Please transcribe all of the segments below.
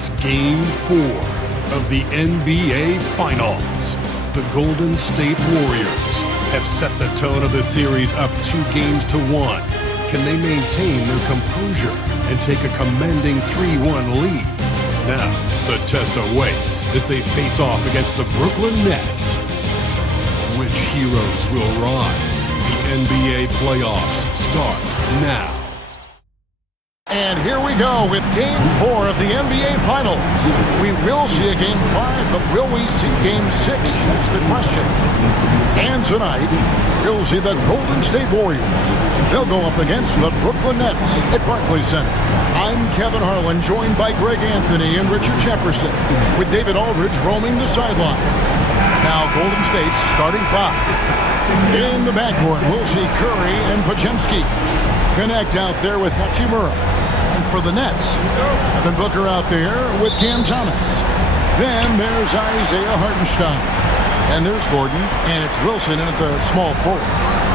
It's Game 4 of the NBA Finals. The Golden State Warriors have set the tone of the series up 2-1. Can they maintain their composure and take a commanding 3-1 lead? Now, the test awaits as they face off against the Brooklyn Nets. Which heroes will rise? The NBA playoffs start now. And here we go with Game 4 of the NBA Finals. We will see a Game 5, but will we see Game 6? That's the question. And tonight, we'll see the Golden State Warriors. They'll go up against the Brooklyn Nets at Barclays Center. I'm Kevin Harlan, joined by Greg Anthony and Richard Jefferson, with David Aldridge roaming the sideline. Now Golden State's starting 5. In the backcourt, we'll see Curry and Podziemski connect out there with Hachimura. And for the Nets, Devin Booker out there with Cam Thomas. Then there's Isaiah Hartenstein. And there's Gordon, and it's Wilson in at the small forward.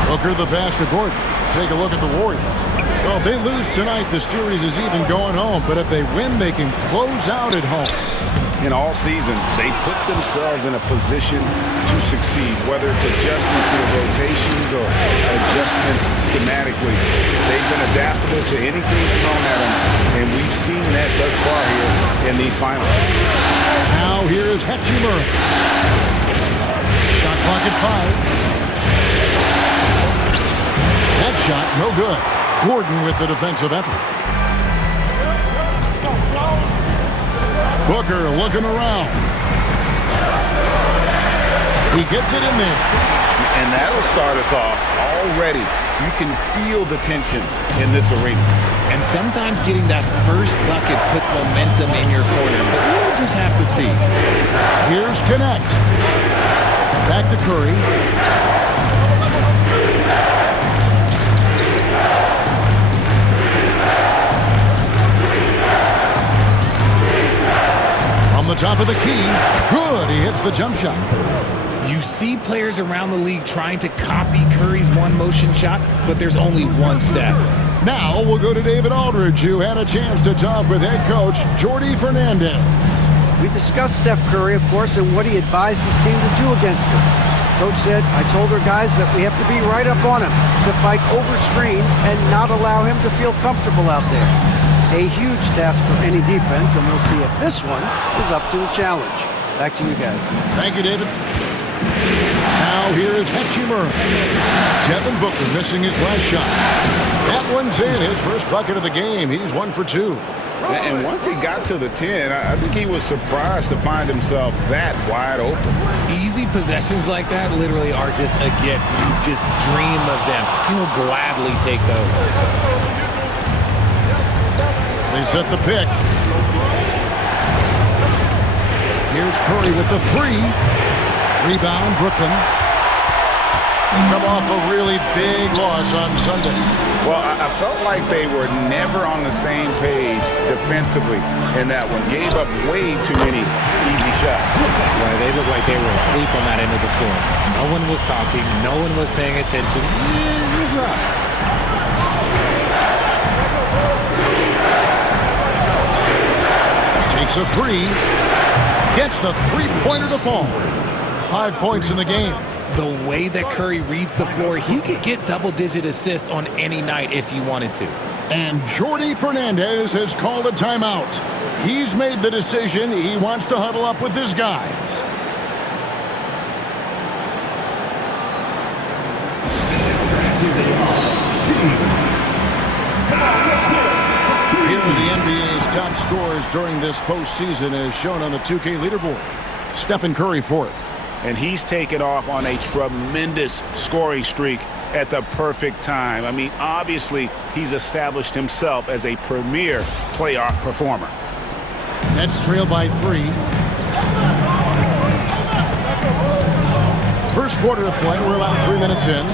Booker the pass to Gordon. Take a look at the Warriors. Well, if they lose tonight, the series is even going home. But if they win, they can close out at home. In all season, they put themselves in a position to succeed, whether it's adjustments to the rotations or adjustments schematically. They've been adaptable to anything thrown at them, and we've seen that thus far here in these finals. Now here is Hachimura. Shot clock at 5. That shot, no good. Gordon with the defensive effort. Booker looking around. He gets it in there. And that'll start us off already. You can feel the tension in this arena. And sometimes getting that first bucket puts momentum in your corner. But we'll just have to see. Here's Connect. Back to Curry. On the top of the key. Good. He hits the jump shot. You see players around the league trying to copy Curry's one-motion shot, but there's only one step. Now we'll go to David Aldridge, who had a chance to talk with head coach Jordi Fernandez. We discussed Steph Curry, of course, and what he advised his team to do against him. Coach said, I told our guys that we have to be right up on him to fight over screens and not allow him to feel comfortable out there. A huge task for any defense, and we'll see if this one is up to the challenge. Back to you guys. Thank you, David. Now here is Hachimura. Devin Booker missing his last shot. That one's in, his first bucket of the game. He's 1 for 2. And once he got to the 10, I think he was surprised to find himself that wide open. Easy possessions like that literally are just a gift. You just dream of them. He'll gladly take those. They set the pick. Here's Curry with the 3. Rebound, Brooklyn. They come off a really big loss on Sunday. Well, I felt like they were never on the same page defensively in that one. Gave up way too many easy shots. Right, they looked like they were asleep on that end of the floor. No one was talking. No one was paying attention. It was rough. Takes a 3. Gets the three-pointer to fall. 5 points in the game. The way that Curry reads the floor, he could get double-digit assists on any night if he wanted to. And Jordi Fernandez has called a timeout. He's made the decision. He wants to huddle up with his guys. Here are the NBA's top scorers during this postseason as shown on the 2K leaderboard. Stephen Curry 4th. And he's taken off on a tremendous scoring streak at the perfect time. I mean, obviously, he's established himself as a premier playoff performer. Nets trail by 3. First quarter of play. We're about 3 minutes in.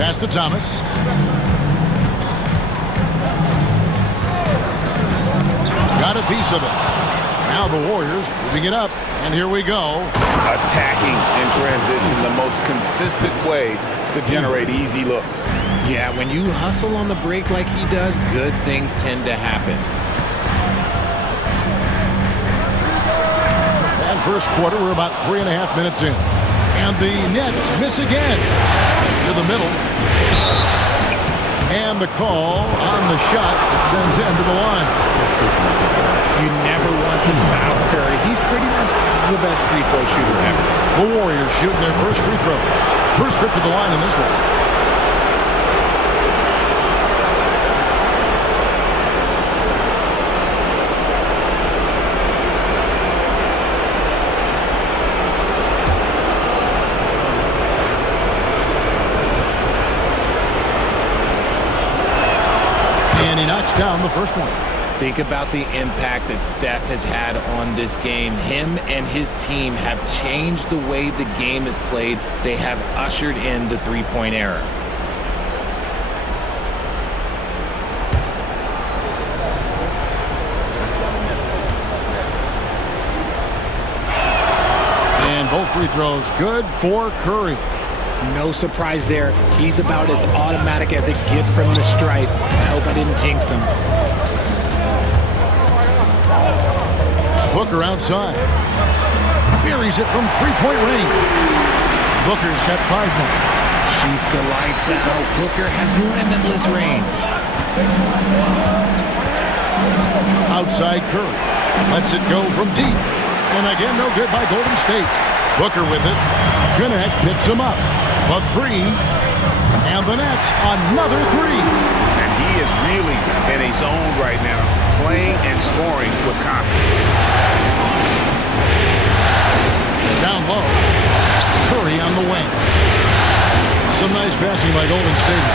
Pass to Thomas. Got a piece of it. Now the Warriors moving it up. And here we go. Attacking in transition, the most consistent way to generate easy looks. Yeah, when you hustle on the break like he does, good things tend to happen. first quarter. We're about 3.5 minutes in. And the Nets miss again. To the middle. And the call on the shot that sends him to the line. You never want to foul Curry. He's pretty much the best free throw shooter ever. The Warriors shooting their first free throws. First trip to the line in this one. And he knocks down the first one. Think about the impact that Steph has had on this game. Him and his team have changed the way the game is played. They have ushered in the three-point era. And both free throws good for Curry. No surprise there. He's about as automatic as it gets from the stripe. I hope I didn't jinx him. Booker outside. Buries it from three-point range. Booker's got 5 more. Shoots the lights out. Booker has limitless range. Outside Curry. Lets it go from deep. And again, no good by Golden State. Booker with it. Kinect picks him up. A 3. And the Nets, another 3. And he is really in a zone right now, playing and scoring with confidence. Down low. Curry on the wing. Some nice passing by Golden State.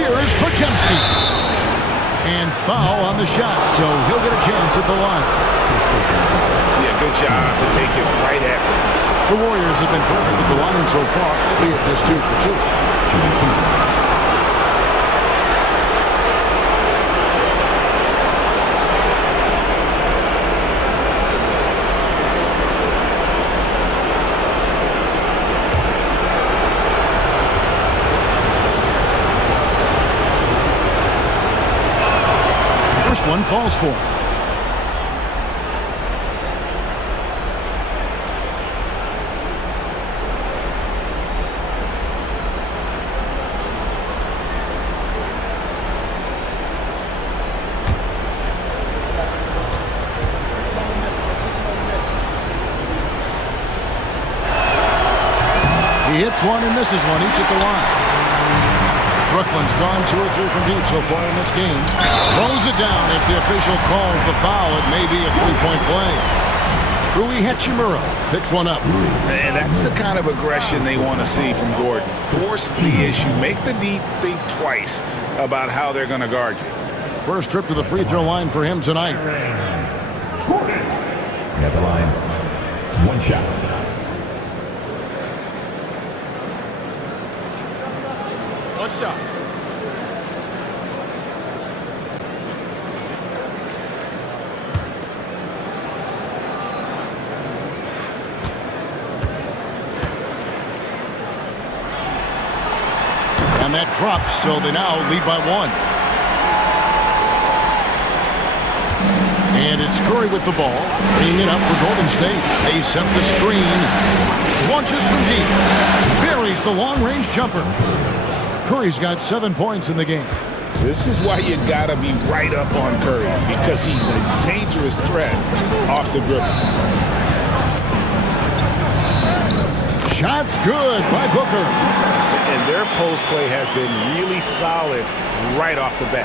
Here is Podziemski. And foul on the shot, so he'll get a chance at the line. Yeah, good job to take it right at them. The Warriors have been perfect at the line so far, albeit just 2 for 2. First one falls for him. He hits one and misses one, each at the line. Brooklyn's gone 2 or 3 from deep so far in this game. Throws it down as the official calls the foul. It may be a 3-point play. Rui Hachimura picks one up. And that's the kind of aggression they want to see from Gordon. Force the issue. Make the D think twice about how they're going to guard you. First trip to the free throw line for him tonight. Gordon. At the line. 1 shot. What's up? And that drops, so they now lead by 1. And it's Curry with the ball, bringing it up for Golden State. They set the screen. Launches from deep. Buries the long-range jumper. Curry's got 7 points in the game. This is why you got to be right up on Curry, because he's a dangerous threat off the dribble. Shot's good by Booker. And their post play has been really solid right off the bat.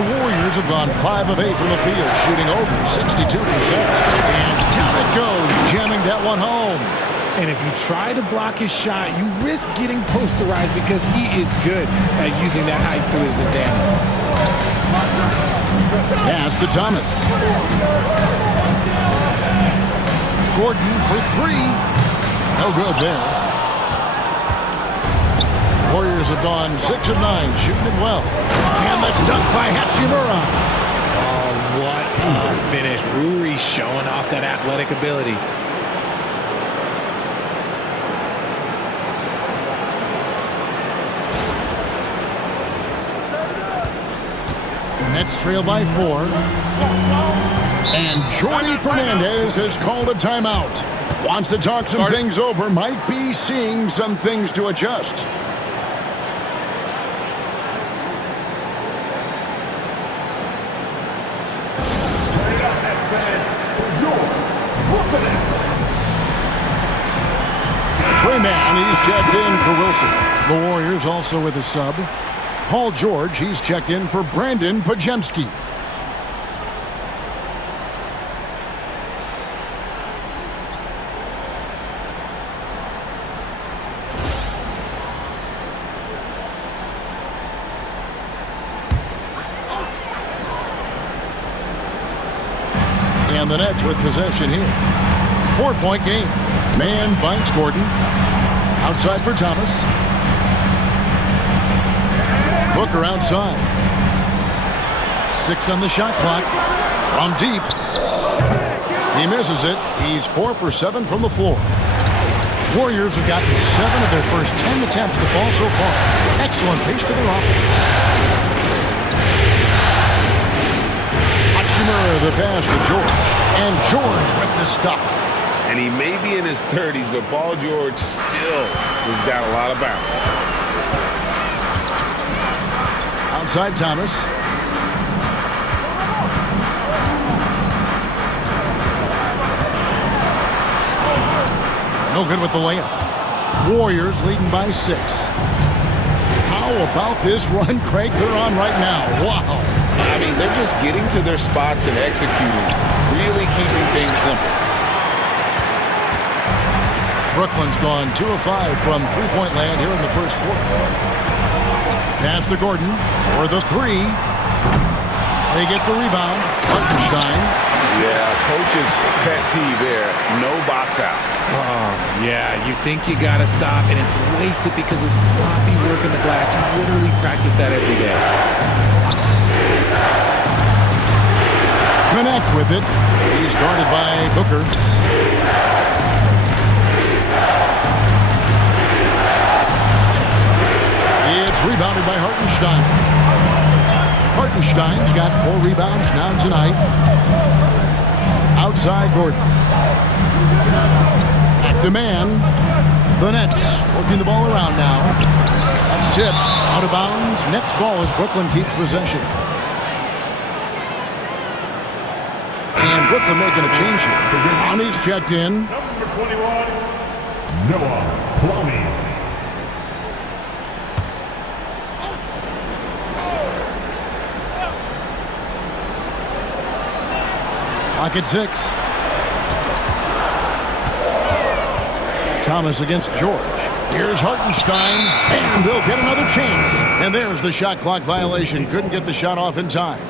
The Warriors have gone 5 of 8 from the field, shooting over 62%. And down it goes, jamming that one home. And if you try to block his shot, you risk getting posterized because he is good at using that height to his advantage. Pass to Thomas. Gordon for 3. No good there. Warriors have gone 6 of 9, shooting it well. And the dunk by Hachimura. Oh, what a finish. Rui showing off that athletic ability. Nets trail by 4. And Jordi Fernandez has called a timeout. Wants to talk some things over. Might be seeing some things to adjust. Trey Mann, he's checked in for Wilson. The Warriors also with a sub. Paul George, he's checked in for Brandon Podziemski. And the Nets with possession here. 4-point game. Mann finds Gordon. Outside for Thomas. Booker outside. 6 on the shot clock. From deep. He misses it. He's 4 for 7 from the floor. Warriors have gotten 7 of their first 10 attempts to fall so far. Excellent pace to their offense. Hachimura the pass to George. And George with the stuff. And he may be in his 30s, but Paul George still has got a lot of bounce. Outside Thomas. No good with the layup. Warriors leading by 6. How about this run, Craig, they're on right now? Wow. I mean, they're just getting to their spots and executing, really keeping things simple. Brooklyn's gone 2 of 5 from three-point land here in the first quarter. Pass to Gordon for the 3. They get the rebound. Hartenstein. Yeah, coach's pet peeve there. No box out. Oh, yeah, you think you got to stop, and it's wasted because of sloppy work in the glass. You literally practice that every day. Connect with it. He's guarded by Booker. It's rebounded by Hartenstein. Hartenstein's got 4 rebounds now tonight. Outside Gordon. Back to Mann. The Nets working the ball around now. That's tipped. Out of bounds. Nets ball as Brooklyn keeps possession. And Brooklyn making a change here. Lonnie's checked in. Number 21, Noah Clowney. Clock at 6. Thomas against George. Here's Hartenstein, and they'll get another chance. And there's the shot clock violation. Couldn't get the shot off in time.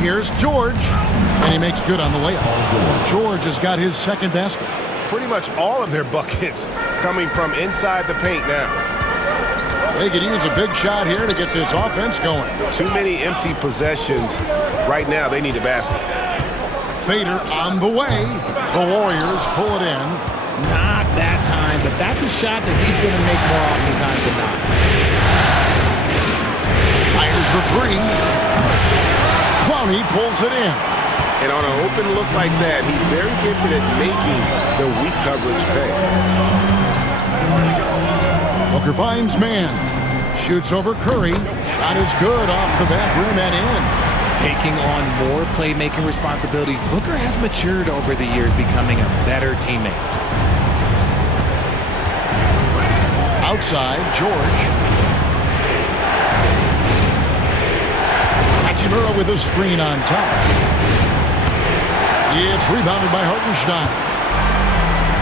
Here's George, and he makes good on the layup. George has got his second basket. Pretty much all of their buckets coming from inside the paint now. They could use a big shot here to get this offense going. Too many empty possessions. Right now, they need a basket. Fader on the way. The Warriors pull it in. Not that time, but that's a shot that he's going to make more oftentimes than not. Fires the 3. Clowney pulls it in. And on an open look like that, he's very gifted at making the weak coverage pay. Booker finds Mann. Shoots over Curry. Shot is good off the back rim and in. Taking on more playmaking responsibilities, Booker has matured over the years, becoming a better teammate. Outside, George. Hachimura with a screen on Thomas. It's rebounded by Hartenstein.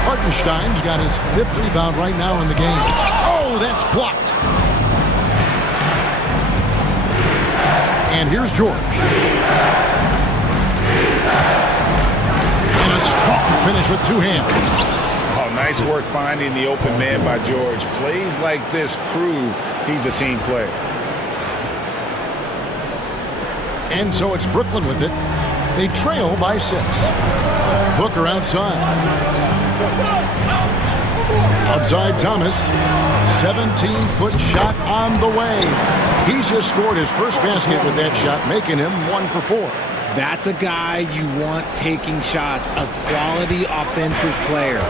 Hartenstein's got his 5th rebound right now in the game. Oh, that's blocked. And here's George. And a strong finish with 2 hands. Oh, nice work finding the open man by George. Plays like this prove he's a team player. And so it's Brooklyn with it. They trail by 6. Booker outside. Outside Thomas. 17-foot shot on the way. He's just scored his first basket with that shot, making him 1 for 4. That's a guy you want taking shots, a quality offensive player.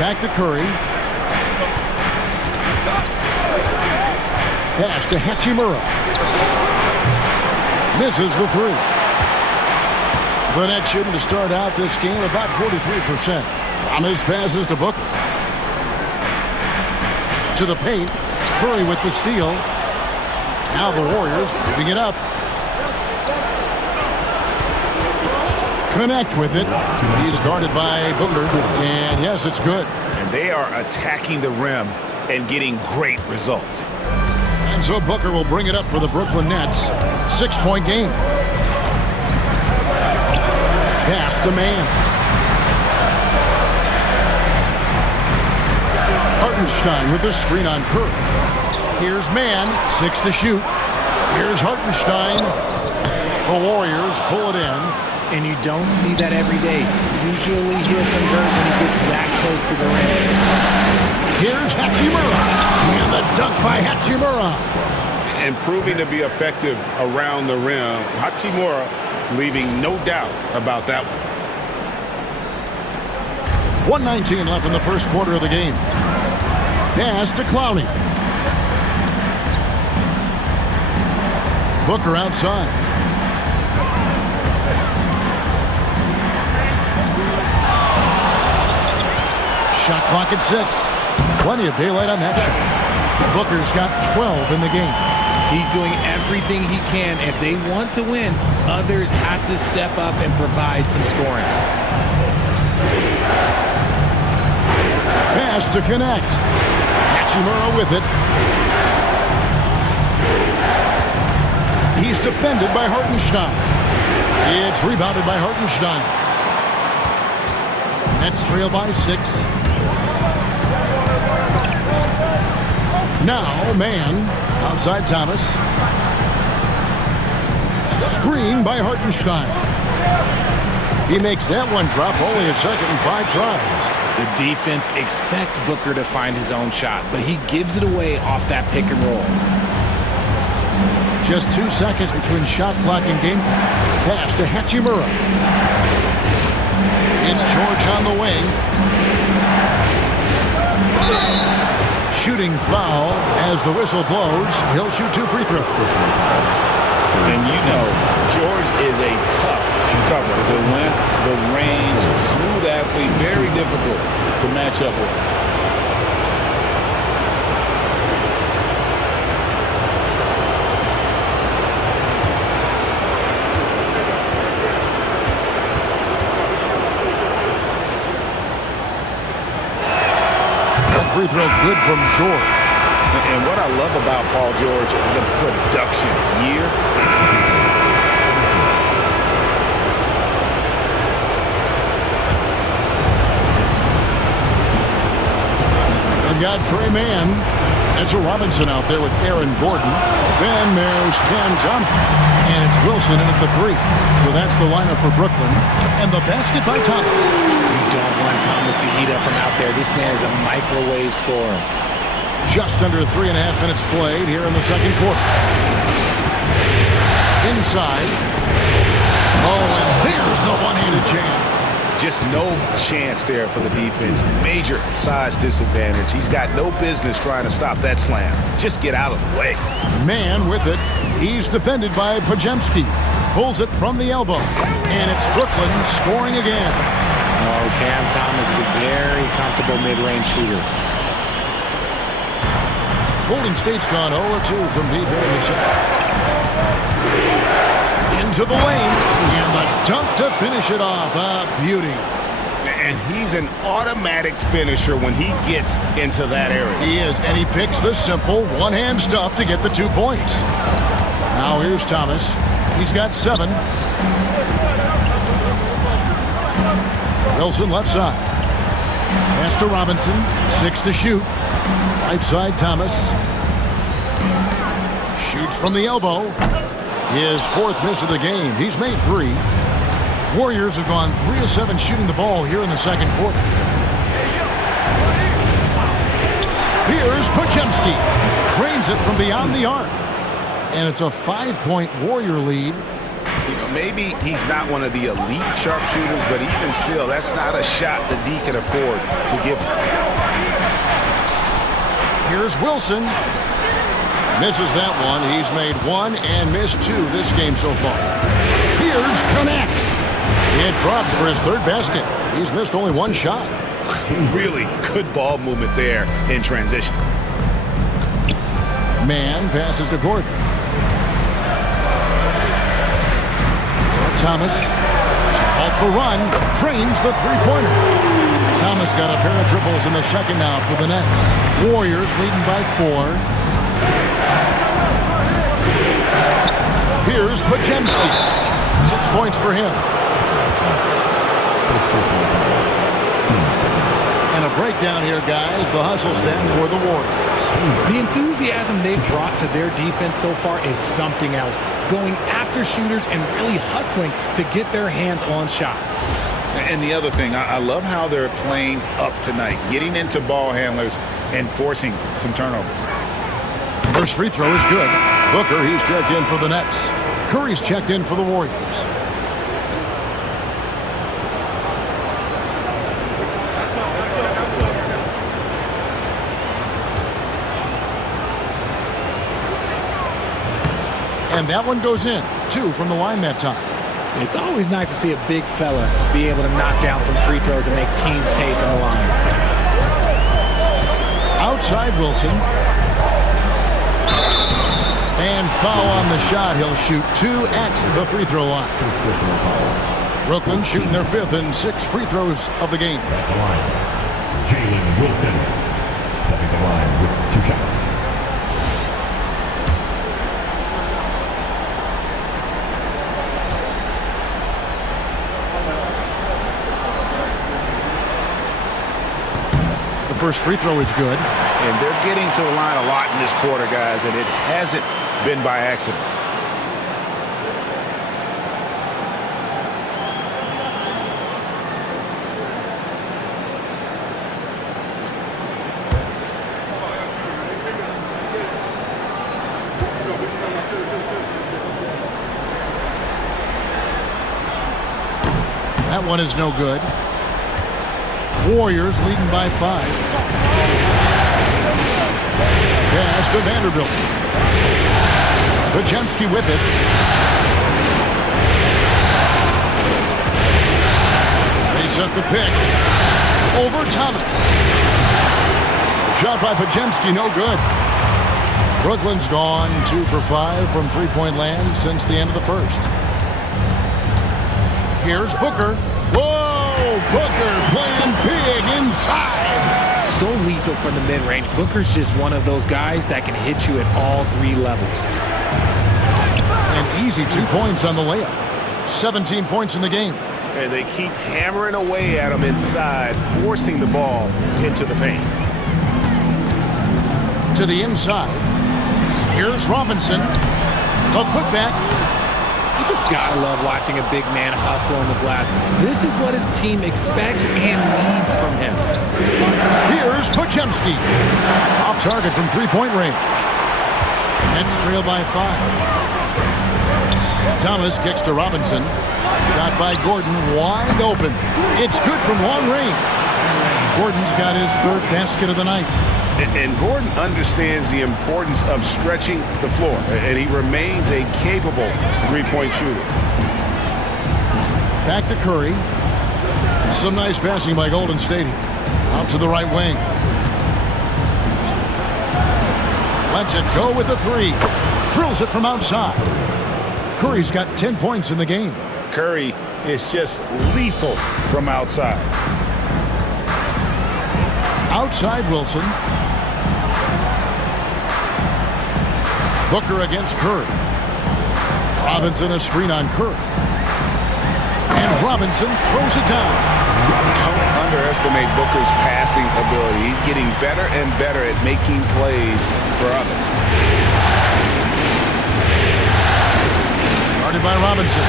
Back to Curry. Pass to Hachimura. Misses the 3. The Nets shooting to start out this game about 43%. Thomas passes to Booker. To the paint. Curry with the steal. Now the Warriors moving it up. Connect with it. He's guarded by Booker. And yes, it's good. And they are attacking the rim and getting great results. And so Booker will bring it up for the Brooklyn Nets. 6-point game. Pass to Man. Hartenstein with the screen on Curry. Here's Man. 6 to shoot. Here's Hartenstein. The Warriors pull it in. And you don't see that every day. Usually he'll convert when he gets that close to the rim. Here's Hachimura. And the dunk by Hachimura. And proving to be effective around the rim. Hachimura leaving no doubt about that one. 1:19 left in the first quarter of the game. Pass to Clowney. Booker outside. Shot clock at 6. Plenty of daylight on that shot. Booker's got 12 in the game. He's doing everything he can. If they want to win, others have to step up and provide some scoring. Pass to connect. Hachimura with it. He's defended by Hartenstein. It's rebounded by Hartenstein. Nets trail by 6. Now, Man, outside Thomas. Screen by Hartenstein. He makes that one drop, only a second and 5 tries. The defense expects Booker to find his own shot, but he gives it away off that pick and roll. Just 2 seconds between shot clock and game clock. Pass to Hachimura. It's George on the wing. Shooting foul as the whistle blows. He'll shoot 2 free throws. And you know, George is a tough cover. The length, the range, smooth athlete, very difficult to match up with. Free throw good from George. And what I love about Paul George, the production year. They've got Trey Mann. Mitchell Robinson out there with Aaron Gordon. Then there's Cam Thomas. And it's Wilson in at the 3. So that's the lineup for Brooklyn. And the basket by Thomas. Don't want Thomas to heat up from out there. This man is a microwave scorer. Just under 3.5 minutes played here in the second quarter. Inside. Oh, and there's the one-handed jam. Just no chance there for the defense. Major size disadvantage. He's got no business trying to stop that slam. Just get out of the way. Man with it. He's defended by Podziemski. Pulls it from the elbow. And it's Brooklyn scoring again. Oh, Cam Thomas is a very comfortable mid-range shooter. Golden State's gone 0-2 from deep here in the second. Into the lane. And the dunk to finish it off. A beauty. And he's an automatic finisher when he gets into that area. He is, and he picks the simple one-hand stuff to get the 2 points. Now here's Thomas. He's got 7. Wilson left side. Pass to Robinson. 6 to shoot. Right side Thomas. Shoots from the elbow. His fourth miss of the game. He's made 3. Warriors have gone 3 of 7 shooting the ball here in the second quarter. Here's Podziemski. Drains it from beyond the arc. And it's a 5-point Warrior lead. You know, maybe he's not one of the elite sharpshooters, but even still, that's not a shot the D can afford to give him. Here's Wilson. Misses that one. He's made 1 and missed 2 this game so far. Here's Connect. It drops for his 3rd basket. He's missed only 1 shot. Really good ball movement there in transition. Man passes to Gordon. Thomas to halt the run. Drains the 3-pointer. Thomas got a pair of triples in the second now for the Nets. Warriors leading by 4. Here's Podziemski. 6 points for him. And a breakdown here, guys. The hustle stats for the Warriors. The enthusiasm they've brought to their defense so far is something else. Going after shooters and really hustling to get their hands on shots. And the other thing, I love how they're playing up tonight, getting into ball handlers and forcing some turnovers. First free throw is good. Booker, he's checked in for the Nets. Curry's checked in for the Warriors. And that one goes in. 2 from the line that time. It's always nice to see a big fella be able to knock down some free throws and make teams pay from the line. Outside Wilson. And foul on the shot. He'll shoot 2 at the free throw line. Brooklyn shooting their 5th and 6th free throws of the game. At the line, Jalen Wilson stepping the line with 2 shots. The first free throw is good. And they're getting to the line a lot in this quarter, guys, and it hasn't been by accident. That one is no good. Warriors leading by 5. Pass to Vanderbilt. Podziemski with it. They set the pick. Over Thomas. Shot by Podziemski, no good. Brooklyn's gone 2 for 5 from three-point land since the end of the first. Here's Booker. Whoa! Booker playing big inside. So lethal from the mid-range. Booker's just one of those guys that can hit you at all 3 levels. An easy 2 points on the layup. 17 points in the game. And they keep hammering away at him inside, forcing the ball into the paint. To the inside. Here's Robinson. A putback. You just gotta love watching a big man hustle on the glass. This is what his team expects and needs from him. Here's Podziemski. Off target from three-point range. Nets trail by 5. Thomas kicks to Robinson. Shot by Gordon, wide open. It's good from long range. Gordon's got his 3rd basket of the night. And Gordon understands the importance of stretching the floor, and he remains a capable three-point shooter. Back to Curry. Some nice passing by Golden State here. Out to the right wing. Lets it go with the 3. Drills it from outside. Curry's got 10 points in the game. Curry is just lethal from outside. Outside Wilson. Booker against Curry. Robinson a screen on Curry. And Robinson throws it down. Don't underestimate Booker's passing ability. He's getting better and better at making plays for others. Guarded by Robinson.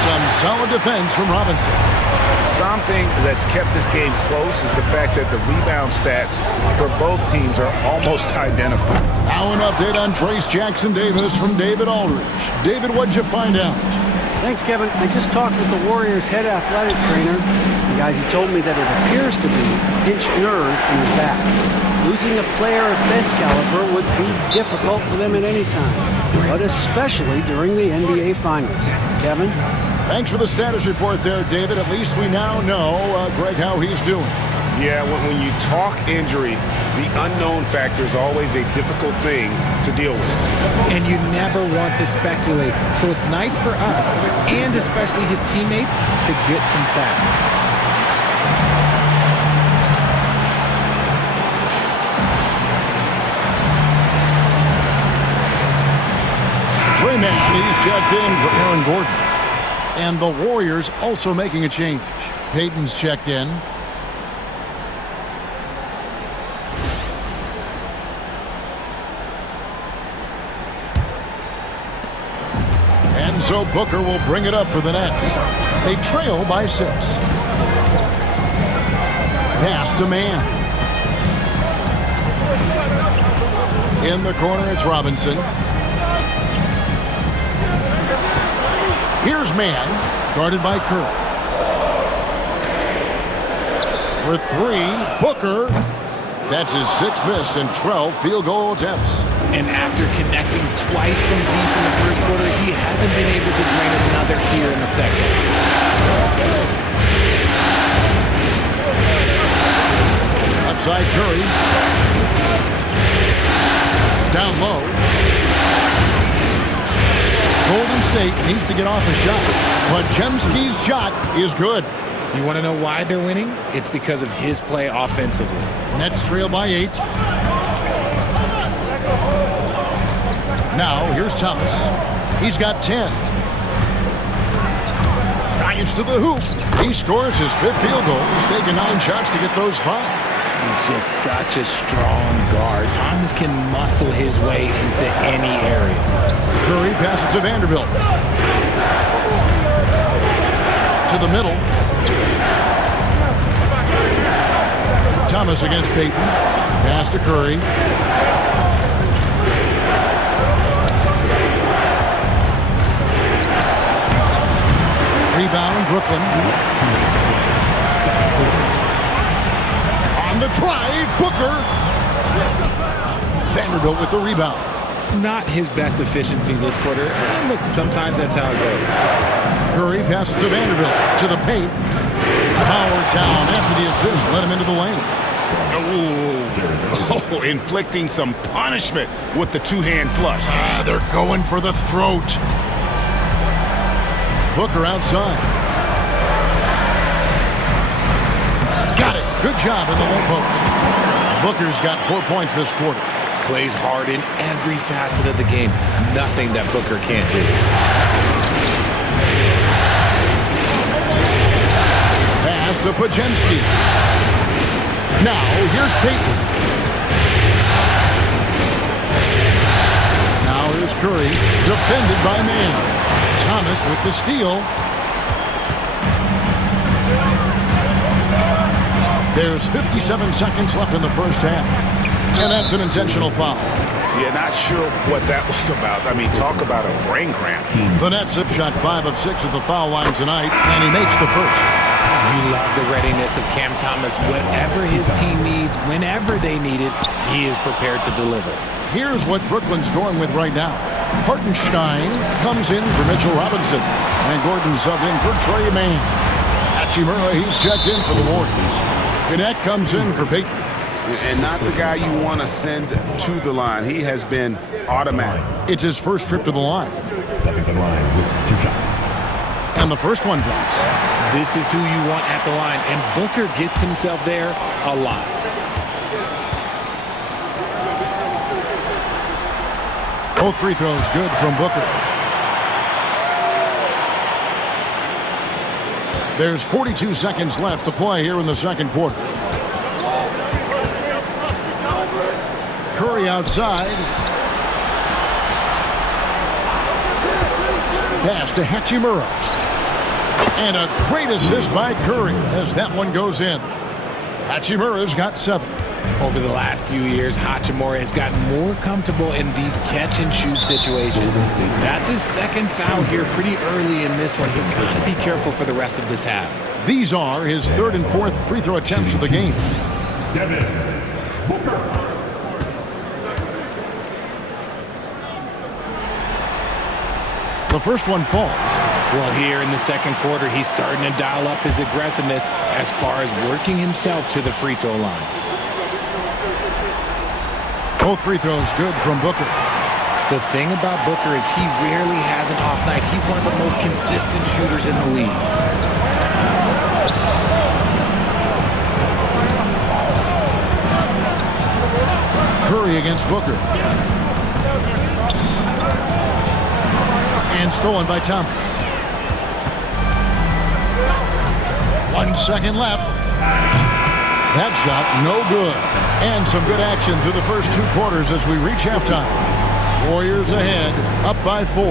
Some solid defense from Robinson. Something that's kept this game close is the fact that the rebound stats for both teams are almost identical. Now an update on Trace Jackson-Davis from David Aldridge. David, what'd you find out? Thanks, Kevin. I just talked with the Warriors' head athletic trainer. And guys, he told me that it appears to be a pinched nerve in his back. Losing a player of this caliber would be difficult for them at any time, but especially during the NBA Finals. Kevin? Thanks for the status report there, David. At least we now know, Greg, how he's doing. Yeah, when you talk injury, the unknown factor is always a difficult thing to deal with. And you never want to speculate. So it's nice for us, and especially his teammates, to get some facts. Freeman, he's checked in for Aaron Gordon. And the Warriors also making a change. Payton's checked in. And so Booker will bring it up for the Nets. They trail by 6. Pass to man. In the corner, it's Robinson. Here's man, guarded by Curry. For 3, Booker. That's his 6th miss and 12 field goal attempts. And after connecting twice from deep in the first quarter, he hasn't been able to drain another here in the second. Outside Curry. Down low. Golden State needs to get off a shot. Podziemski's shot is good. You want to know why they're winning? It's because of his play offensively. Nets trail by 8. Now, here's Thomas. He's got 10. Drives to the hoop. He scores his 5th field goal. He's taken 9 shots to get those 5. He's just such a strong guard. Thomas can muscle his way into any area. Curry passes to Vanderbilt. To the middle. Thomas against Payton. Pass to Curry. Rebound, Brooklyn. On the drive, Booker. Vanderbilt with the rebound. Not his best efficiency this quarter. And look, sometimes that's how it goes. Curry passes to Vanderbilt. To the paint. Powered down after the assist. Let him into the lane. Oh, inflicting some punishment with the two-hand flush. They're going for the throat. Booker outside. Got it. Good job in the low post. Booker's got 4 points this quarter. Plays hard in every facet of the game. Nothing that Booker can't do. Pass to Podziemski. Now, here's Payton. Now here's Curry. Defended by man. Thomas with the steal. There's 57 seconds left in the first half. And that's an intentional foul. Yeah, not sure what that was about. I mean, talk about a brain cramp. The Nets have shot 5 of 6 at the foul line tonight, and he makes the first. You love the readiness of Cam Thomas. Whatever his team needs, whenever they need it, he is prepared to deliver. Here's what Brooklyn's going with right now. Hartenstein comes in for Mitchell Robinson. And Gordon subbed in for Trey Mann. Hachimura, he's checked in for the Warriors. Gannett comes in for Payton. And not the guy you want to send to the line. He has been automatic. It's his first trip to the line. Stepping the line with 2 shots. And the first one drops. This is who you want at the line. And Booker gets himself there a lot. Both free throws good from Booker. There's 42 seconds left to play here in the second quarter. Curry outside. Pass to Hachimura. And a great assist by Curry as that one goes in. Hachimura's got 7. Over the last few years, Hachimura has gotten more comfortable in these catch-and-shoot situations. That's his second foul here pretty early in this one. He's got to be careful for the rest of this half. These are his 3rd and 4th free throw attempts of the game. Devin Booker. The first one falls. Well, here in the second quarter, he's starting to dial up his aggressiveness as far as working himself to the free throw line. Both free throws good from Booker. The thing about Booker is he rarely has an off night. He's one of the most consistent shooters in the league. Curry against Booker. And stolen by Thomas. 1 second left. That shot, no good. And some good action through the first 2 quarters as we reach halftime. Warriors ahead, up by 4.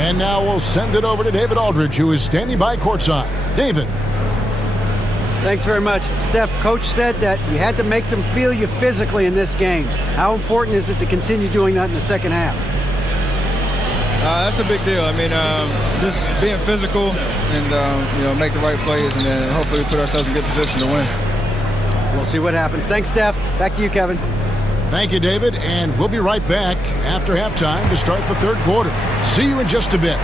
And now we'll send it over to David Aldridge, who is standing by courtside. David. Thanks very much. Steph, Coach said that you had to make them feel you physically in this game. How important is it to continue doing that in the second half? That's a big deal. I mean, just being physical and, make the right plays, and then hopefully we put ourselves in good position to win. We'll see what happens. Thanks, Steph. Back to you, Kevin. Thank you, David, and we'll be right back after halftime to start the third quarter. See you in just a bit.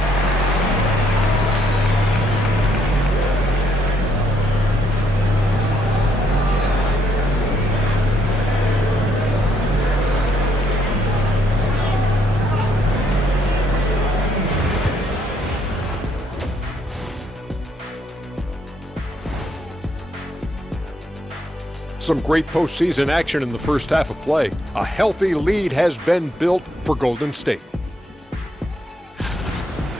Some great postseason action in the first half of play. A healthy lead has been built for Golden State.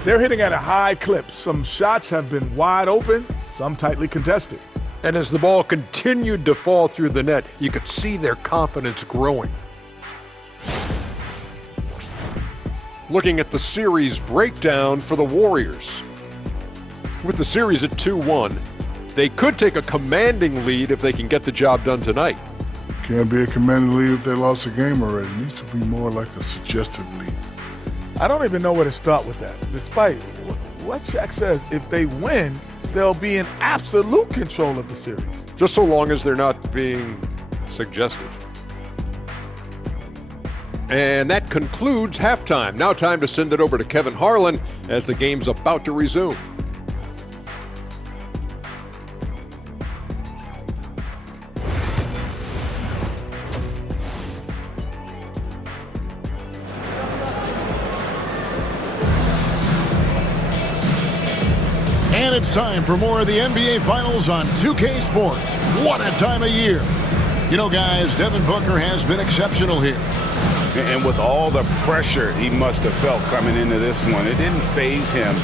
They're hitting at a high clip. Some shots have been wide open, some tightly contested. And as the ball continued to fall through the net, you could see their confidence growing. Looking at the series breakdown for the Warriors. With the series at 2-1, they could take a commanding lead if they can get the job done tonight. Can't be a commanding lead if they lost a game already. It needs to be more like a suggestive lead. I don't even know where to start with that. Despite what Shaq says, if they win, they'll be in absolute control of the series. Just so long as they're not being suggestive. And that concludes halftime. Now time to send it over to Kevin Harlan as the game's about to resume. And it's time for more of the NBA Finals on 2K Sports. What a time of year. You know, guys, Devin Booker has been exceptional here. And with all the pressure he must have felt coming into this one, it didn't faze him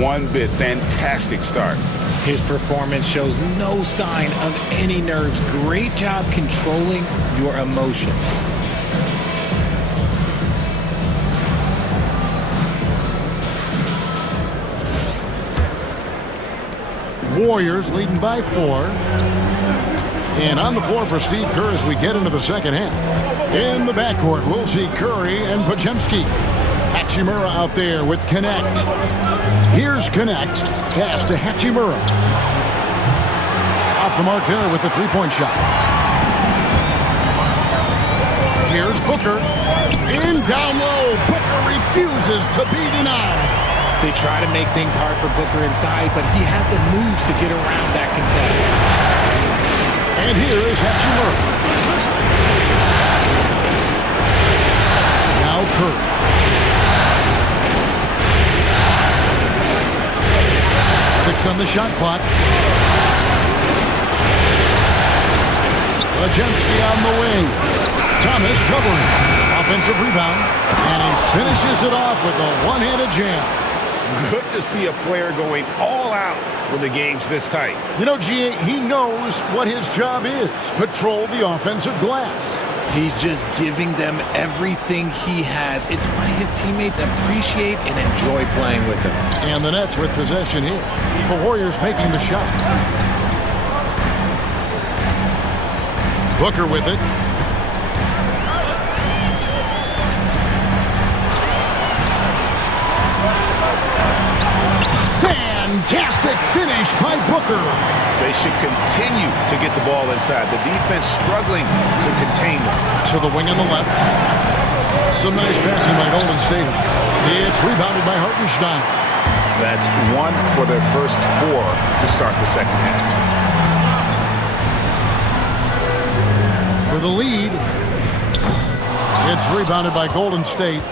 one bit. Fantastic start. His performance shows no sign of any nerves. Great job controlling your emotion. Warriors leading by 4. And on the floor for Steve Kerr as we get into the second half. In the backcourt, we'll see Curry and Podziemski. Hachimura out there with Connect. Here's Connect. Pass to Hachimura. Off the mark there with the three-point shot. Here's Booker. In down low. Booker refuses to be denied. They try to make things hard for Booker inside, but he has the moves to get around that contest. And here is Hachimura. Now Curry. Six on the shot clock. Podziemski on the wing. Thomas covering. Offensive rebound. And he finishes it off with a one-handed jam. Good to see a player going all out when the game's this tight. You know, G.A., he knows what his job is. Patrol the offensive glass. He's just giving them everything he has. It's why his teammates appreciate and enjoy playing with him. And the Nets with possession here. The Warriors making the shot. Booker with it. Fantastic finish by Booker. They should continue to get the ball inside. The defense struggling to contain them. To the wing on the left. Some nice passing by Golden State. It's rebounded by Hartenstein. That's one for their first 4 to start the second half. For the lead. It's rebounded by Golden State.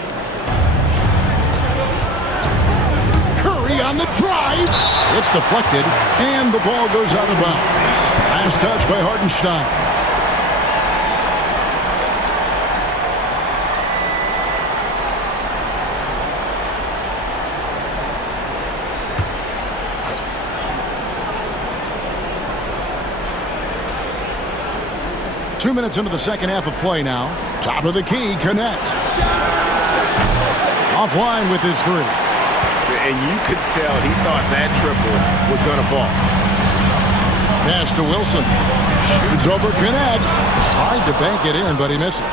On the drive, it's deflected, and the ball goes out of bounds. Last touch by Hartenstein. Two minutes into the second half of play now. Top of the key, connect. Offline with his 3. And you could tell he thought that triple was going to fall. Pass to Wilson. Shoots over connect. Tried to bank it in, but he misses.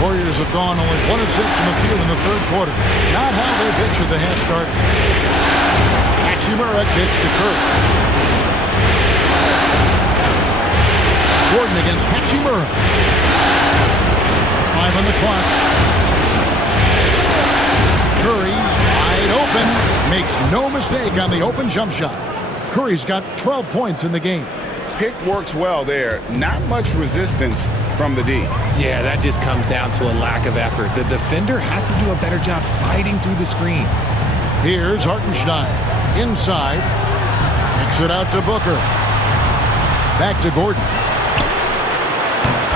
Warriors have gone only 1 of 6 from the field in the third quarter. Not how they pictured the half started. Hachimura kicks to Curry. Gordon against Hachimura. 5 on the clock. Curry open, makes no mistake on the open jump shot. Curry's got 12 points in the game. Pick works well there. Not much resistance from the D. Yeah, that just comes down to a lack of effort. The defender has to do a better job fighting through the screen. Here's Hartenstein. Inside. Kicks it out to Booker. Back to Gordon.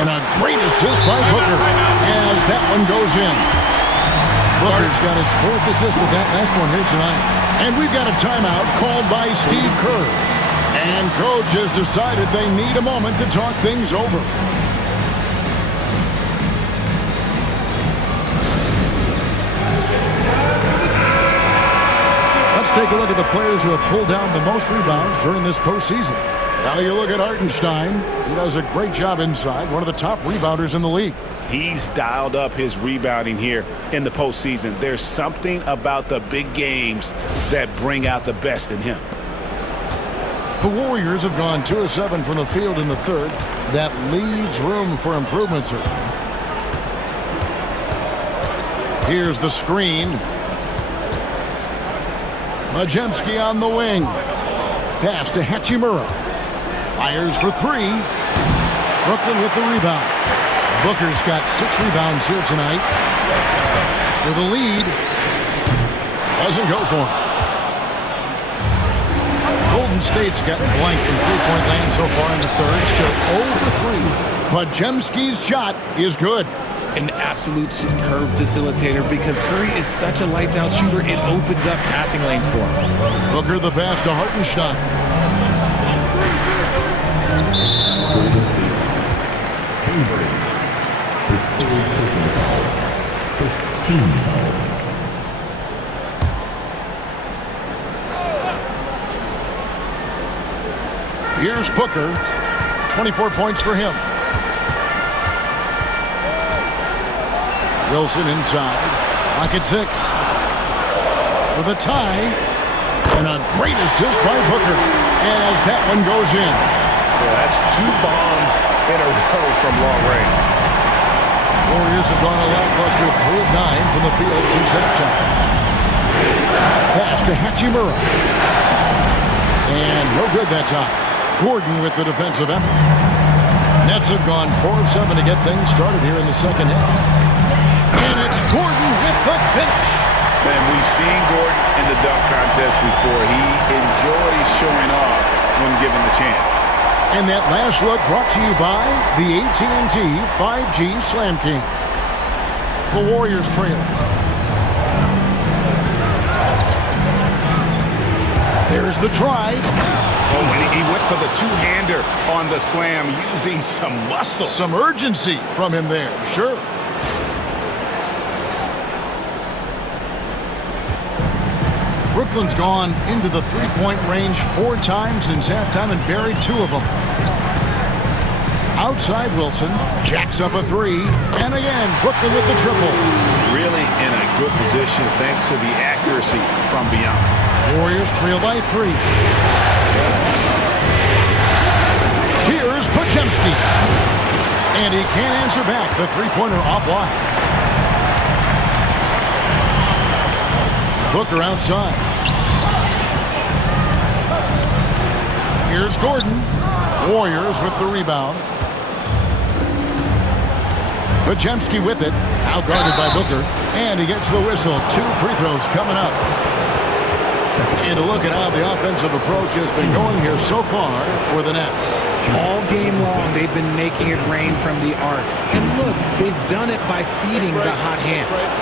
And a great assist by Booker as that one goes in. Booker's got his 4th assist with that last one here tonight. And we've got a timeout called by Steve Kerr. And Coach has decided they need a moment to talk things over. Let's take a look at the players who have pulled down the most rebounds during this postseason. Now you look at Hartenstein. He does a great job inside, one of the top rebounders in the league. He's dialed up his rebounding here in the postseason. There's something about the big games that bring out the best in him. The Warriors have gone 2 of 7 from the field in the third. That leaves room for improvement, sir. Here's the screen. Majemski on the wing. Pass to Hachimura. Fires for 3. Brooklyn with the rebound. Booker's got 6 rebounds here tonight. For the lead. Doesn't go for him. Golden State's gotten blank from three-point land so far in the third. Still 0 for 3. But Jemski's shot is good. An absolute superb facilitator because Curry is such a lights-out shooter. It opens up passing lanes for him. Booker the pass to Hartenstein. Cambridge. His third personal foul. First team foul. Here's Booker. 24 points for him. Wilson inside. Lock at 6. For the tie. And a great assist by Booker as that one goes in. Well, that's 2 bombs in a row from long range. Warriors have gone a lackluster 3 of 9 from the field since halftime. Pass to Hachimura. And no good that time. Gordon with the defensive effort. Nets have gone 4 of 7 to get things started here in the second half. And it's Gordon with the finish. And we've seen Gordon in the dunk contest before. He enjoys showing off when given the chance. And that last look brought to you by the AT&T 5G Slam King. The Warriors trail. There's the drive. Oh, and he went for the two-hander on the slam, using some muscle. Some urgency from him there, sure. Brooklyn's gone into the three-point range 4 times since halftime and buried 2 of them. Outside Wilson, jacks up a 3, and again, Brooklyn with the triple. Really in a good position thanks to the accuracy from beyond. Warriors trail by 3. Here's Podziemski. And he can't answer back. The three-pointer offline. Booker outside. Here's Gordon. Warriors with the rebound. Podziemski with it. Out guarded by Booker. And he gets the whistle. 2 free throws coming up. And a look at how the offensive approach has been going here so far for the Nets. All game long, they've been making it rain from the arc. And look, they've done it by feeding the hot hands.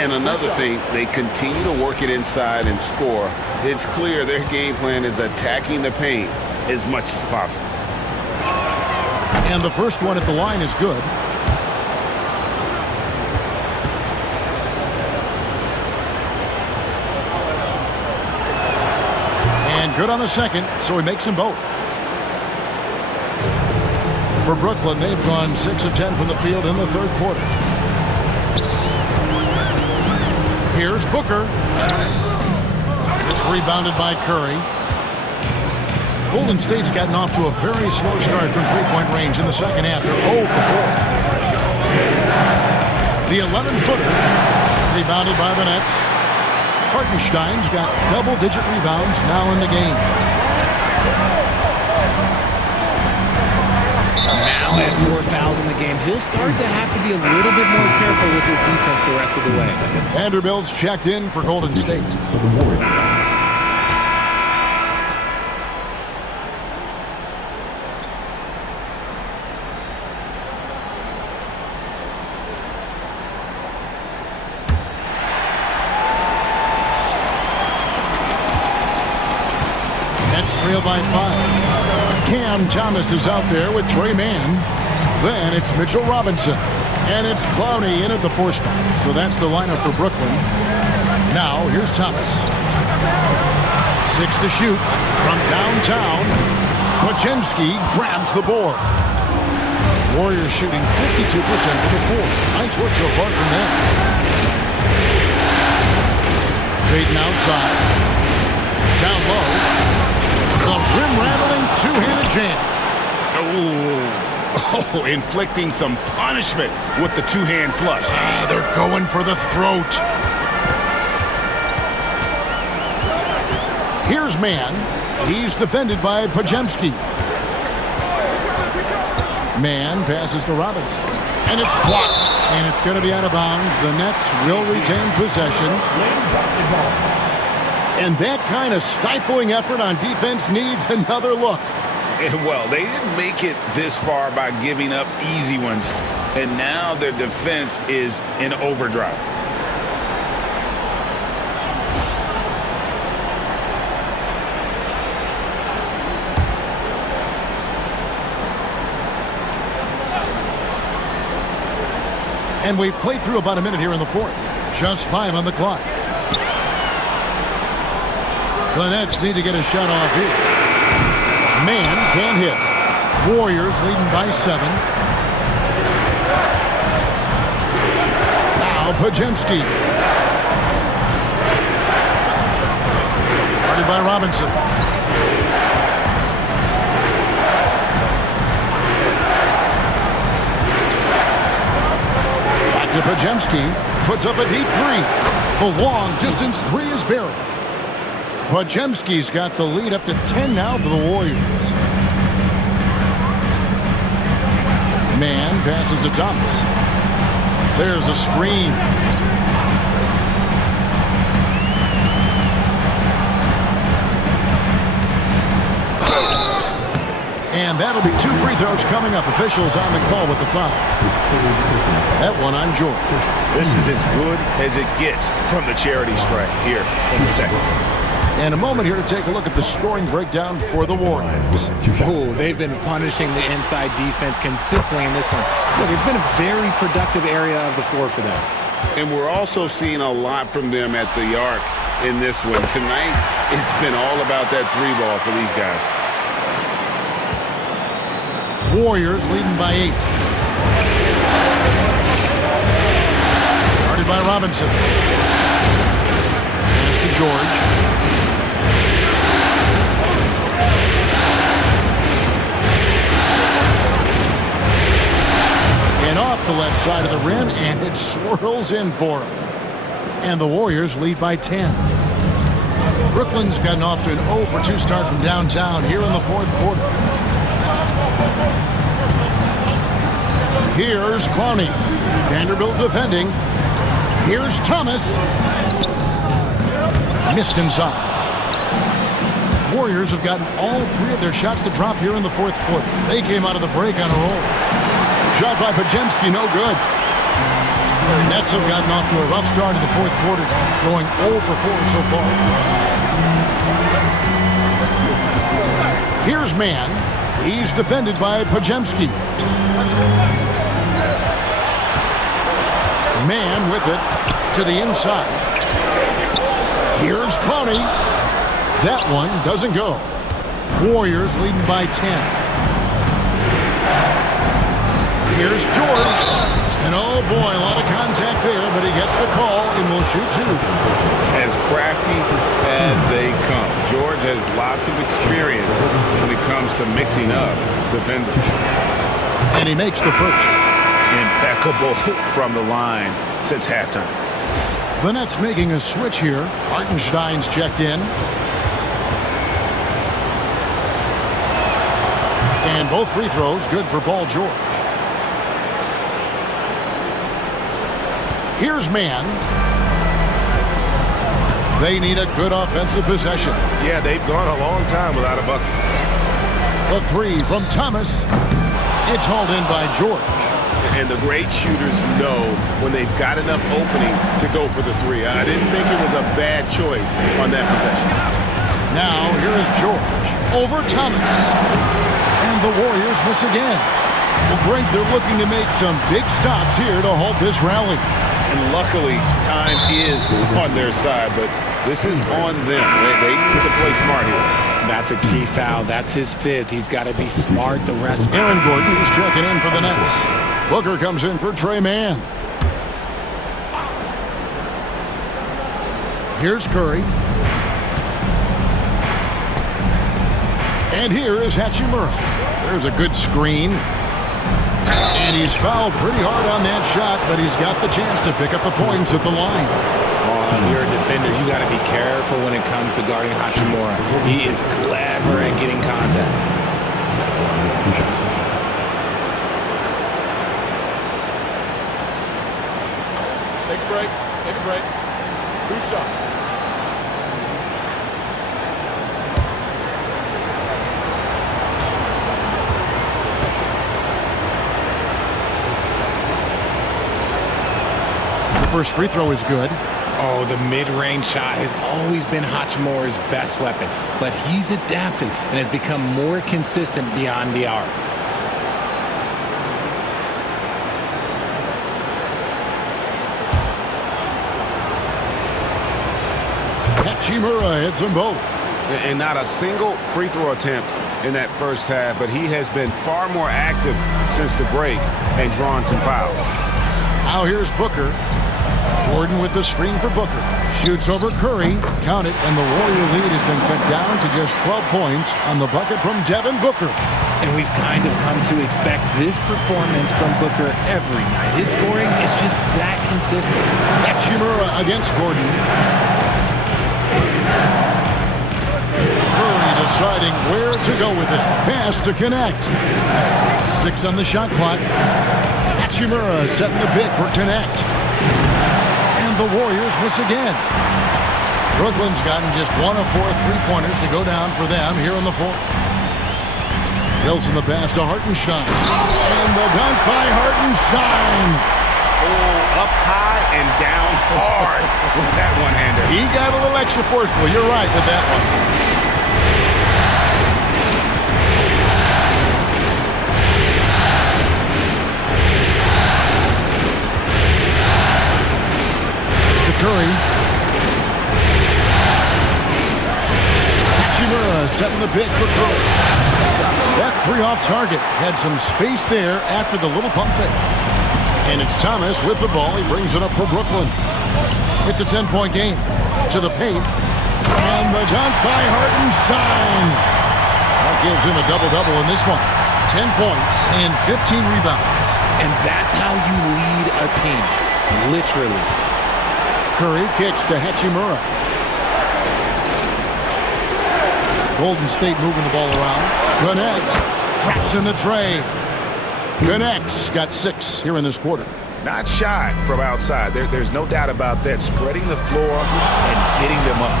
And another thing, they continue to work it inside and score. It's clear their game plan is attacking the paint as much as possible. And the first one at the line is good. And good on the second, so he makes them both. For Brooklyn, they've gone 6 of 10 from the field in the third quarter. Here's Booker. It's rebounded by Curry. Golden State's gotten off to a very slow start from three-point range in the second half. They're 0 for 4. The 11-footer, rebounded by the Nets. Hartenstein's got double-digit rebounds now in the game. Now at 4 fouls in the game, he'll start to have to be a little bit more careful with his defense the rest of the way. Vanderbilt's checked in for Golden State. For the Warriors. Trail by 5. Cam Thomas is out there with Trey Mann. Then it's Mitchell Robinson. And it's Clowney in at the 4 spot. So that's the lineup for Brooklyn. Now here's Thomas. 6 to shoot from downtown. Podziemski grabs the board. Warriors shooting 52% from the 4. Nice work so far from them. Payton outside. Down low. The rim-rattling two-handed jam. Oh, inflicting some punishment with the two-hand flush. They're going for the throat. Here's Mann. He's defended by Podziemski. Mann passes to Robinson. And it's blocked. And it's going to be out of bounds. The Nets will retain possession. And that kind of stifling effort on defense needs another look. Well, they didn't make it this far by giving up easy ones. And now their defense is in overdrive. And we've played through about a minute here in the fourth. Just 5 on the clock. The Nets need to get a shot off here. Mann can't hit. Warriors leading by 7. Now Podziemski. Guarded by Robinson. Back to Podziemski. Puts up a deep 3. The long distance 3 is buried. Podziemski's got the lead up to 10 now for the Warriors. Mann passes to Thomas. There's a screen. And that'll be 2 free throws coming up. Officials on the call with the foul. That one on George. This is as good as it gets from the charity stripe here in the second. And a moment here to take a look at the scoring breakdown for the Warriors. Oh, they've been punishing the inside defense consistently in this one. Look, it's been a very productive area of the floor for them. And we're also seeing a lot from them at the arc in this one. Tonight, it's been all about that three ball for these guys. Warriors leading by 8. Started by Robinson. Pass to George. And off the left side of the rim, and it swirls in for him. And the Warriors lead by 10. Brooklyn's gotten off to an 0 for 2 start from downtown here in the fourth quarter. Here's Clowney. Vanderbilt defending. Here's Thomas. Missed inside. Warriors have gotten all 3 of their shots to drop here in the fourth quarter. They came out of the break on a roll. Shot by Podziemski, no good. Nets have gotten off to a rough start in the fourth quarter, going 0 for 4 so far. Here's Mann. He's defended by Podziemski. Mann with it to the inside. Here's Clowney. That one doesn't go. Warriors leading by 10. Here's George. And oh boy, a lot of contact there, but he gets the call and will shoot 2. As crafty as they come. George has lots of experience when it comes to mixing up defenders. And he makes the first. Impeccable from the line since halftime. The Nets making a switch here. Hartenstein's checked in. And both free throws good for Paul George. Here's Mann. They need a good offensive possession. Yeah, they've gone a long time without a bucket. The 3 from Thomas. It's hauled in by George. And the great shooters know when they've got enough opening to go for the 3. I didn't think it was a bad choice on that possession. Now here is George over Thomas. And the Warriors miss again. Well, Greg, they're looking to make some big stops here to halt this rally. And luckily, time is on their side, but this is on them. They need to play smart here. That's a key foul. That's his 5th. He's got to be smart the rest. Aaron Gordon is checking in for the Nets. Booker comes in for Tre Mann. Here's Curry. And here is Hachimura. There's a good screen. And he's fouled pretty hard on that shot, but he's got the chance to pick up the points at the line. If you're a defender, you got to be careful when it comes to guarding Hachimura. He is clever at getting contact. Take a break. Take a break. 2 shots. The first free throw is good. Oh, the mid-range shot has always been Hachimura's best weapon, but he's adapted and has become more consistent beyond the arc. Hachimura hits them both. And not a single free throw attempt in that first half, but he has been far more active since the break and drawn some fouls. Now here's Booker. Gordon with the screen for Booker. Shoots over Curry. Count it, and the Warrior lead has been cut down to just 12 points on the bucket from Devin Booker. And we've kind of come to expect this performance from Booker every night. His scoring is just that consistent. Hachimura against Gordon. Curry deciding where to go with it. Pass to connect. 6 on the shot clock. Hachimura setting the pick for connect. The Warriors miss again. Brooklyn's gotten just 1 of 4 3-pointers to go down for them here in the fourth. Wilson the pass to Hartenstein. And the dunk by Hartenstein. Oh, up high and down hard with that one-hander. He got a little extra forceful. You're right with that one. Curry. Hachimura setting the pick for Curry. That three off target had some space there after the little pump fake. And it's Thomas with the ball. He brings it up for Brooklyn. It's a 10-point game. To the paint. And the dunk by Hartenstein. That gives him a double-double in this one. 10 points and 15 rebounds. And that's how you lead a team. Literally. Curry kicks to Hachimura. Golden State moving the ball around. Connect. Traps in the tray. Connects. Got 6 here in this quarter. Not shy from outside. There's no doubt about that. Spreading the floor and getting them up.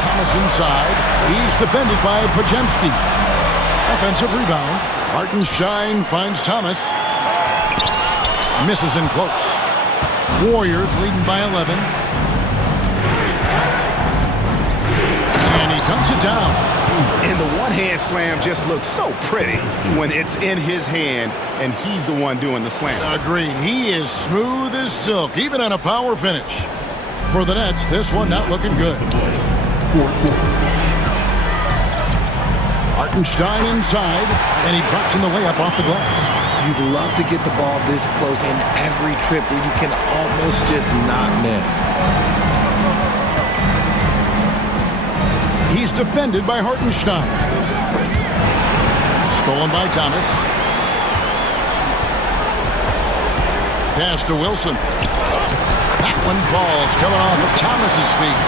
Thomas inside. He's defended by Podziemski. Offensive rebound. Hartenstein finds Thomas. Misses in close. Warriors leading by 11. And he dunks it down. And the one-hand slam just looks so pretty when it's in his hand and he's the one doing the slam. Agreed. He is smooth as silk, even on a power finish. For the Nets, this one not looking good. Hartenstein inside, and he drops in the layup off the glass. You'd love to get the ball this close in every trip where you can almost just not miss. He's defended by Hartenstein. Stolen by Thomas. Pass to Wilson. That one falls, coming off of Thomas's feet.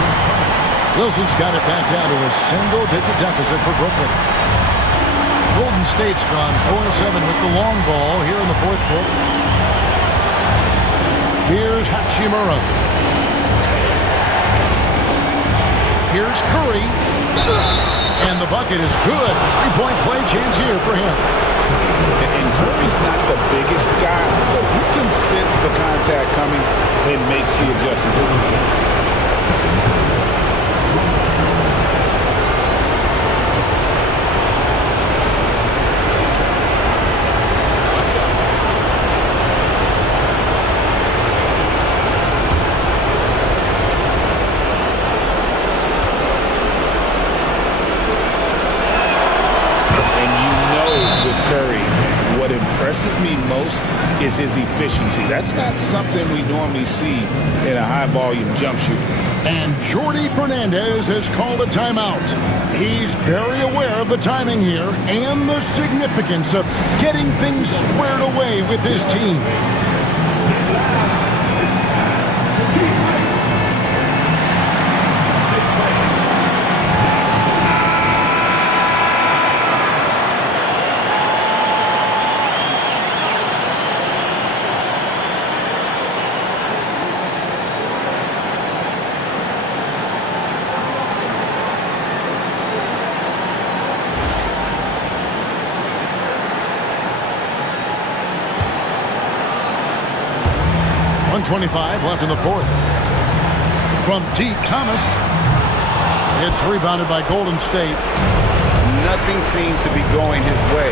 Wilson's got it back down to a single-digit deficit for Brooklyn. Golden State's gone 4-7 with the long ball here in the fourth quarter. Here's Hachimura. Here's Curry. And the bucket is good. Three-point play chance here for him. And Curry's not the biggest guy, but he can sense the contact coming and makes the adjustment. Me most is his efficiency. That's not something we normally see in a high-volume jump shooter. And Jordi Fernandez has called a timeout. He's very aware of the timing here and the significance of getting things squared away with his team. .25 left in the fourth. From deep, Thomas. It's rebounded by Golden State. Nothing seems to be going his way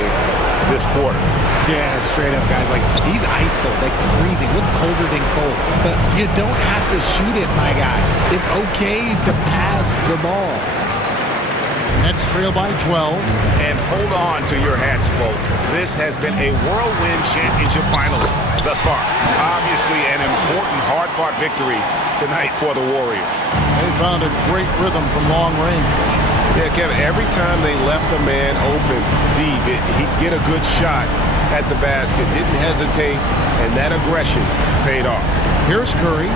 this quarter. Yeah, straight up, guys. Like, he's ice cold, like freezing. What's colder than cold? But you don't have to shoot it, my guy. It's okay to pass the ball. Nets trail by 12. And hold on to your hats, folks. This has been a whirlwind championship finals thus far. Obviously an important, hard-fought victory tonight for the Warriors. They found a great rhythm from long range. Yeah, Kevin, every time they left a man open deep, he'd get a good shot at the basket. Didn't hesitate, and that aggression paid off. Here's Curry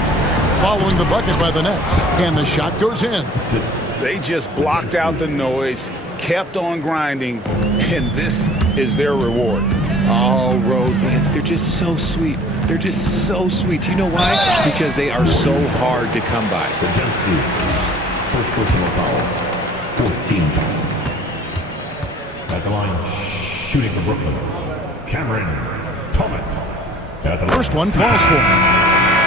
following the bucket by the Nets, and the shot goes in. They just blocked out the noise, kept on grinding, and this is their reward. All road wins. They're just so sweet. They're just so sweet. You know why? Because they are so hard to come by. Podziemski. First personal foul. 14 foul. At the line, shooting for Brooklyn, Cameron Thomas. First one falls for him.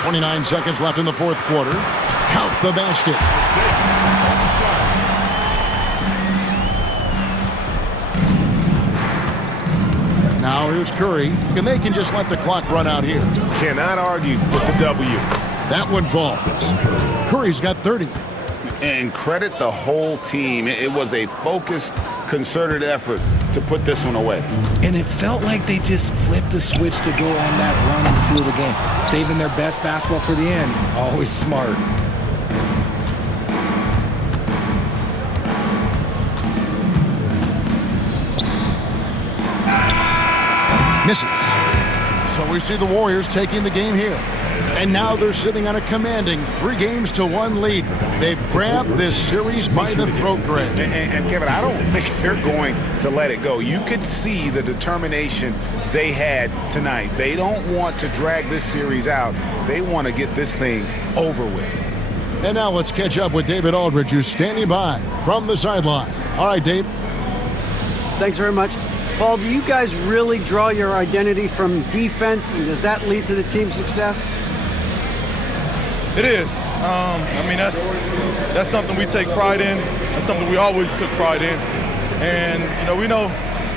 29 seconds left in the fourth quarter. Count the basket. Now here's Curry, and they can just let the clock run out here. Cannot argue with the W. That one falls. Curry's got 30. And credit the whole team. It was a focused, concerted effort to put this one away. And it felt like they just flipped the switch to go on that run and seal the game. Saving their best basketball for the end. Always smart. Misses. So we see the Warriors taking the game here. And now they're sitting on a commanding 3-1 lead. They've grabbed this series by the throat, Greg. And Kevin, I don't think they're going to let it go. You could see the determination they had tonight. They don't want to drag this series out. They want to get this thing over with. And now let's catch up with David Aldridge, who's standing by from the sideline. All right, Dave. Thanks very much. Paul, do you guys really draw your identity from defense, and does that lead to the team's success? It is. I mean, that's something we take pride in. That's something we always took pride in. And, we know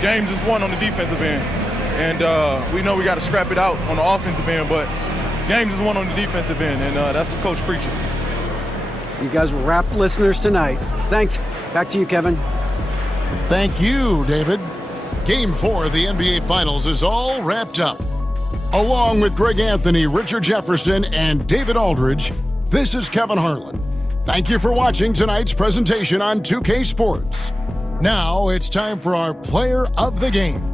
games is won on the defensive end. And we know we got to scrap it out on the offensive end, but games is won on the defensive end, and that's what Coach preaches. You guys were rapt listeners tonight. Thanks. Back to you, Kevin. Thank you, David. Game 4 of the NBA Finals is all wrapped up. Along with Greg Anthony, Richard Jefferson, and David Aldridge, this is Kevin Harlan. Thank you for watching tonight's presentation on 2K Sports. Now it's time for our Player of the Game.